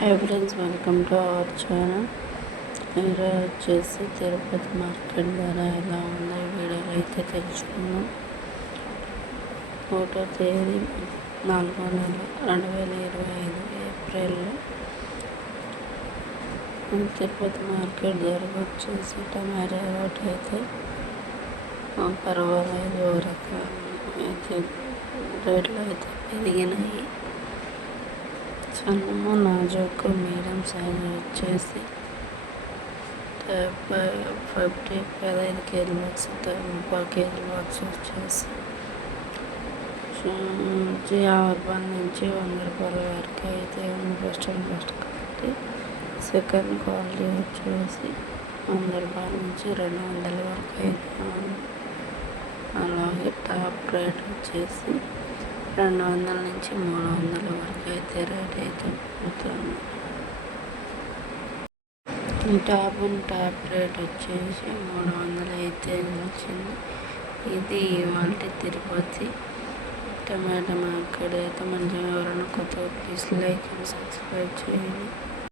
Hi friends welcome to our channel ఈరోజు వచ్చేసి Tirupati market ధర ఎలా ఉందో వీడియోలో అయితే తెలుసుకుందాం. ఒకటో తేదీ నాలుగో నెల రెండు వేల ఇరవై ఐదు ఏప్రిల్లో తిరుపతి మార్కెట్ ధర వచ్చేసి టమాటా రోట్ అయితే పర్వాలేదు రకాలు అయితే రేట్లు అయితే పెరిగినాయి. సన్నము నాజూకు మీడియం సైజు వచ్చేసి ఫిఫ్టీ పదహైదు కేజీ బాక్స్ ముప్పై కేజీ బాక్స్ వచ్చేసి యాభై రూపాయల నుంచి వంద రూపాయల వరకు అయితే ఉంది ఫస్ట్ అండ్ ఫస్ట్ కాబట్టి సెకండ్ క్వాలిటీ వచ్చేసి వంద రూపాయల నుంచి రెండు వందల వరకు అయితే అలాగే టాప్ రేట్ వచ్చేసి రెండు వందల నుంచి మూడు వందల వరకు అయితే టాప్ అండ్ టాప్ రేట్ వచ్చేసి మూడు వందలు అయితే వచ్చింది. ఇది ఇవాళ తిరుపతి. టమాటా మార్కెట్ అయితే మంచిగా ఎవరైనా కొత్త ప్లీజ్ లైక్ అండ్ సబ్స్క్రైబ్ చేయండి.